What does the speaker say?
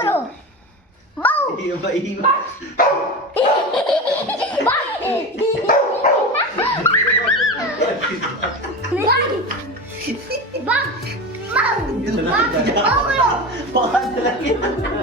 ulo. Bow! Iba-iba. Bang! Bang! Bang! Bang! Bang! Ulo! Baka na lang yun.